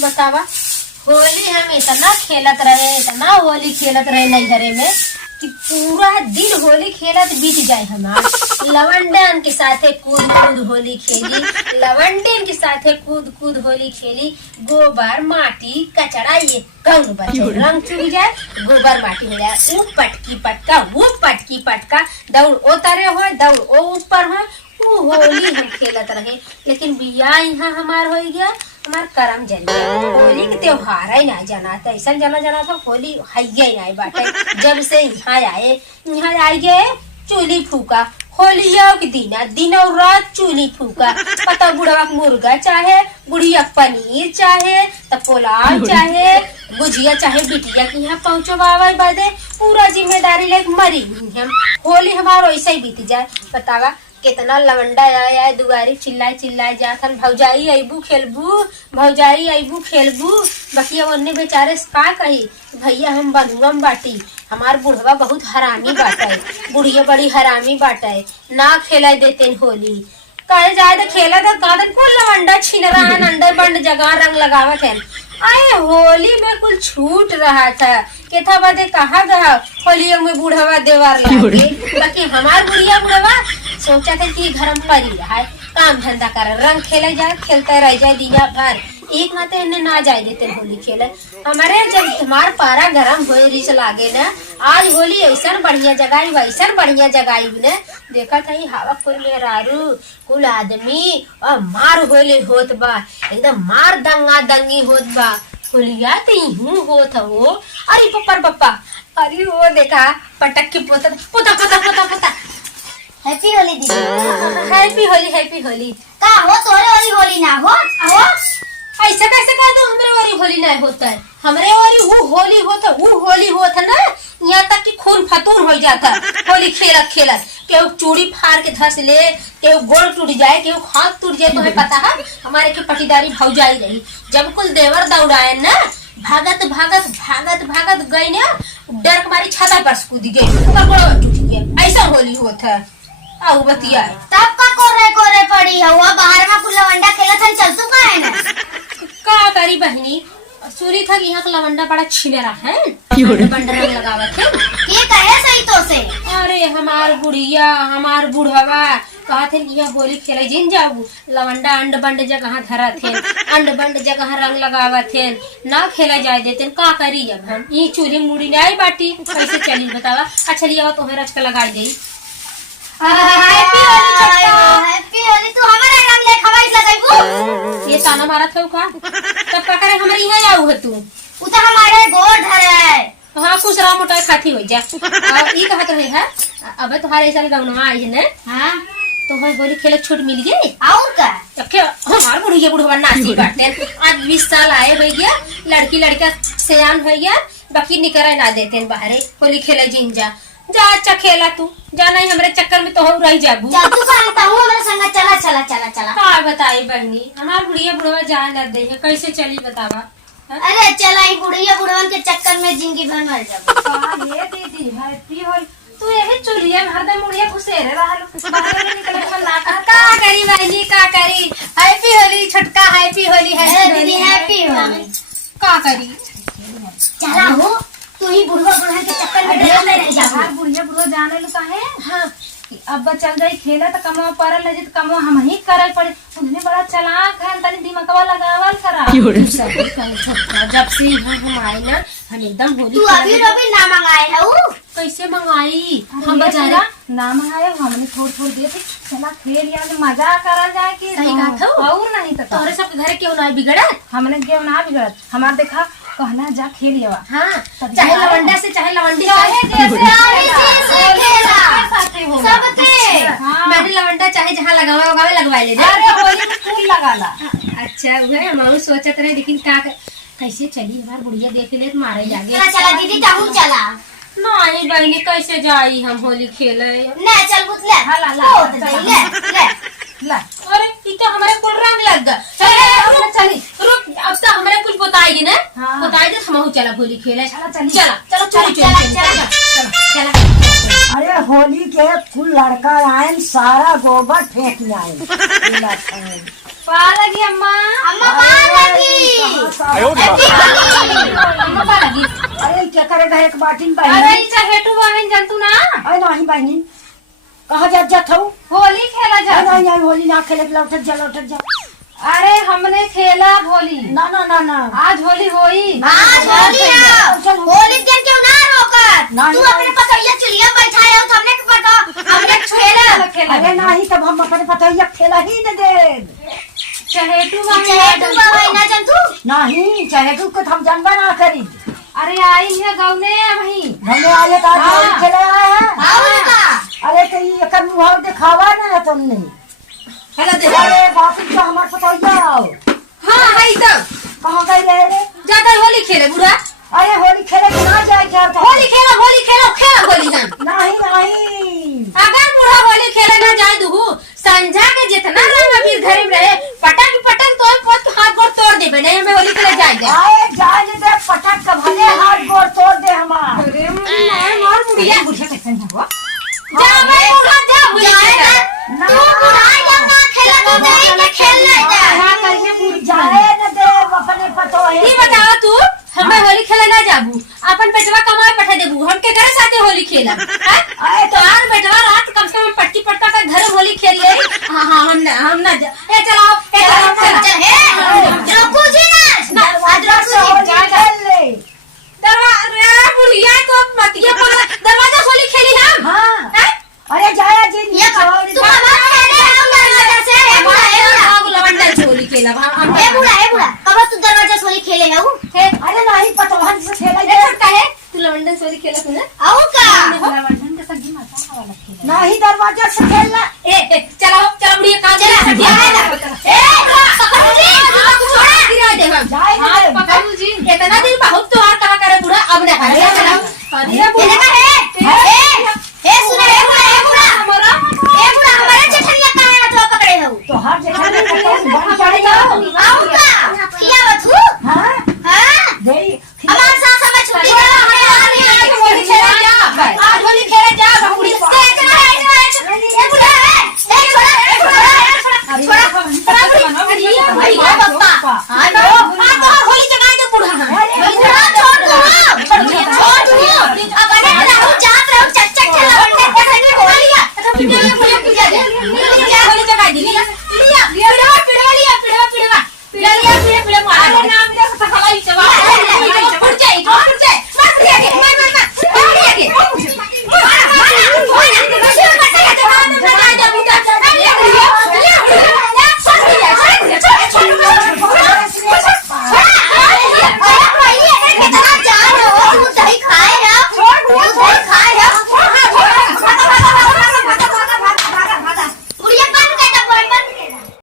बतावा। होली हम इतना खेलत रहे, इतना होली खेलत रहे नैहरे में कि पूरा दिन होली खेलत बीत जाए हमार। लवंडन के साथे कूद कूद होली खेली, लवंडन के साथे कूद कूद होली खेली। गोबर माटी कचरा ये कौन बचे, रंग चुग जाए गोबर माटी हो जाए, वो पटकी पटका वो पटकी पटका, दौड़ ओ तरे हो दौड़ ओ ऊपर हो। वो होली हम खेलत रहे, लेकिन बिया यहाँ हमार हो गया, हमार करम जल गया। होली के त्योहार ही नहीं जाना था, ऐसा जाना था होली है नहीं बाटे। जब से यहाँ आए गए चूल्ही फूका, होलिया के दिन और रात चूल्ही फूका। पता बुढ़वा मुर्गा चाहे, बुढ़िया पनीर चाहे, तो पुलाव चाहे, गुजिया चाहे, बिटिया के यहाँ पहुँचो बाबा बदे पूरा जिम्मेदारी लेके मरी हम। होली हमारा ऐसा ही बीत जाए। बतावा कितना लवंडा आया दुआरी चिल्लाए चिल्लाए जाथन, भौजाई अबू खेलबू, भौजाई अबू खेलबू। बकिया ओन्ने बेचारे का कही भैया हम बनुआ बाटी, हमार बुढ़वा बहुत हरामी बाटे, बुढ़िया बड़ी हरामी बाटे, ना खेला देते होली। कहे जाए तो खेला था कादन को लवंडा छीन रहा है, अंडर बंड जगह रंग लगावत है। आए होली में कुछ छूट रहा था के था बदे कहा गया होलियों में बुढ़वा देवार लागे। बाकी हमार बुढ़िया बुढ़वा सोचा था कि घर में पड़ी रहा है, काम धंधा कर रंग खेले जाए, खेलते रह जाए दिया भर। एक नाते इन्हें ना जाए देते होली खेले। हमारे जब हमार पारा गरम हो रिच लागे ना, आज होली ऐसा बढ़िया जगाई वैसा बढ़िया जगाई ने देखा था हवा फुल में रारू कुल आदमी और मार होली होत बा, एकदम मार दंगा दंगी होत बा। होलिया तो यूं होत हो। अरे पप्पा पप्पा, अरे वो देखा पटक के पोता पोता पोता पोता पोता। हैप्पी होली दीदी। Happy Holi happy Holi. का हो तोरे वाली होली ना हो? हो ऐसा कैसे कह दो हमरे वाली होली नहीं होता है, हमरे वाली वो होली होता, वो होली होता ना, यहाँ तक कि खून फतूर हो जाता होली खेलत खेलत। केहू चूड़ी फाड़ के धस ले, केहू गोड़ टूट जाए, केहू हाथ टूट जाए। तुम्हें पता है हमारे के पटीदारी भौजाई रही, जब कुल देवर दौड़ाए ना भागत भागत भागत भागत गई ना, डर के मारी छाता पर कूद गई, गोड़ टूट गया। ऐसा होली होता है। आओ बतिया तब का कोरे पड़ी हुआ बाहर में कुल लवंडा खेलत हन, चल तू का है ना का करी बहनी। सूरी था कि यहाँ का लवंडा बड़ा छिलेरा है, बंडर रंग लगावत है। ये कहे सही तो से। अरे हमार बुढ़िया हमार बुढ़वा कहा थे कि यहाँ होली खेले जिन जाबू, लवंडा अंड बंड जगह धरा थे, अंड बंड जगह रंग लगावत थे, ना खेला जाए देते। का करी अब हम ये चूल्ही मुड़ी नहीं बाटी कैसे चली बतावा। अच्छा लिया तुम्हें रच के लगाई गई। हैप्पी होली तू हमारे रंग ले खवाई लगाइबू। ये ताना मारा था का तब का करे हमारे यहाँ आऊ है तू। उ तो हमारे गोड़ धरे। हाँ कुछ रहा मोटा खाती हो जा। ये कहा तो है अब तुम्हारे ऐसा गवनवा आई है ना। हां तो भाई होली खेले छूट मिल गई और का तब हमार बुढ़िया बुढ़वा नाची बाटे। आज 20 साल आए हो गया, लड़की लड़का सयान हो गया, बाकी निकल ना देते बाहर होली खेले जिन जा जा। अच्छा खेला तू जाना ही हमारे चक्कर में तो हो रही जाबू। जा तू कहता हूं हमारे संग चला चला चला चला। का बताई बहनी हमार बुढ़िया बुढ़वा जा न दे कैसे चली बतावा। अरे चला ही बुढ़िया बुढ़वन के चक्कर में जिंदगी भर मर जाबू। ये दीदी हैप्पी होली तू यही चुलिया में हरदम मुड़िया घुसेरे रहल बाहर निकले मन ना का करी बहनी का करी। हैप्पी होली छोटका हैप्पी होली है दीदी हैप्पी होली। का करी चला हो तू ही बुढ़वा बुढ़वन के चक्कर में ढेर नहीं रह जाबू। बुढ़िया बुढ़वा जाने लुका है। हाँ अब चल जाई खेला तो कमवा परल है, तो कमवा हम ही करे पड़े। उन्हें बड़ा चलाक है, तनी दिमागवा लगावल करा। जब से हम आए ना हम एकदम होली तू अभी रवि ना मंगाए है उ कैसे मंगाई हम बेचारा ना मंगाए हमने थोड़ी थोड़ी देर चला खेल या मजा करा जाए कि सही कहा था और नहीं तो तोरे सब घर क्यों ना बिगड़त। हमने गेम ना बिगड़त हमार देखा कहना जा खेल लिया। हाँ चाहे लवंडा से चाहे लवंडी मैंने लवंडा चाहे जहाँ लगावा लगावे लगवाए ले। अरे होली में फूल लगाला। अच्छा वह हम सोचत रहे, लेकिन का कैसे चली हमार बुढ़िया देख ले मारे जागे। चला चला दीदी टाहू चला। नहीं बहनी कैसे जाई हम होली खेले ना चल बुतले ला ला ओ दे ले ला। अरे ये तो हमारे कुल रंग लग गया। चल चली रुक अब तो हमारे कुल पोताएगी ना। हाँ। पोताई तो हम चला होली खेले। चला चली चला चलो चलो चला चला। अरे होली के कुल लड़का आए सारा गोबर फेंक आए। पा लगी अम्मा अम्मा मार लगी। हमका लगी अरे क्या करेगा एक बाटिन अरे बहनी ई चहेटू बहन जंतु ना अरे नहीं बहनी कहाँ जात हूँ होली खेला जा नहीं नहीं होली ना खेले लौटत जा अरे हमने खेला होली ना ना ना ना आज होली होई आज होली है होली के क्यों ना रोकत नहीं, तू अपने पतैया चुलिया बैठाया हो तो हमने के पता हमने खेला अरे नहीं तब हम अपने पता खेला ही न दे चहेटू चाहे तू बाबा बहन ना जंतु नहीं चाहे तू कुछ हम जानबा ना करी अरे आई है गौने वही हमें आए तो आज हाँ। होली खेले आए हैं आओ का अरे तो ये कर मुहाव दिखावा ना तुमने हेलो दे अरे बापू तो हमार पता आओ हां है तो कहाँ गई रहे रे ज्यादा होली खेले बुढ़ा अरे होली खेले के ना जाए क्या होली खेलो होली ना नहीं नहीं अगर बुढ़ा होली खेले ना जाए दुहु संझा के जितना रंग अबीर घर में रहे पटक तो पत हाथ गोड़ तोड़ देबे नहीं हमें होली खेले जाए आए जाए दे पटक के भले हाथ गोड़ तोड़ दे हमार अरे मार बुढ़िया बुढ़िया कैसे हुआ जा मैं बुढ़ा जा होली खेले ना तू बुढ़ा जब ना खेला तो नहीं के खेलना जा क्या करिए पूरी जाए न दे अपने पतो है ई बताओ तू हमें होली खेले ना जाबू अपन पेटवा कमाए पठा देबू हम के करे साथे होली खेला अरे तो यार बेटवा रात कम से कम पटकी पटका के घर होली खेल ले हां हम ना ए चलाओ रुको जी ना दरवाजा से होली खेल ले दरवाजा बुढ़िया तो मतिया दरवाजा होली खेली हम हाँ अरे जाया जी ये तू हमारा खेले हम दरवाजा से ए बुढ़ा लवंडा होली खेला हम ए बुढ़ा कब तू दरवाजा से होली खेले है अरे नहीं पतो हम से खेला ए छोटा है तू लवंडा होली खेला तू ना आओ का लवंडन का संगी मजा वाला खेला नहीं दरवाजा से खेलना ए चलो बुढ़िया काम ए पकड़ ली छोड़ा गिरा दे हम जाए न हां दे पकड़ू जी इतना दिन बहुत तो और कहा करे बुढ़ा अब ना करे चलो अरे ये बुढ़ा लगा है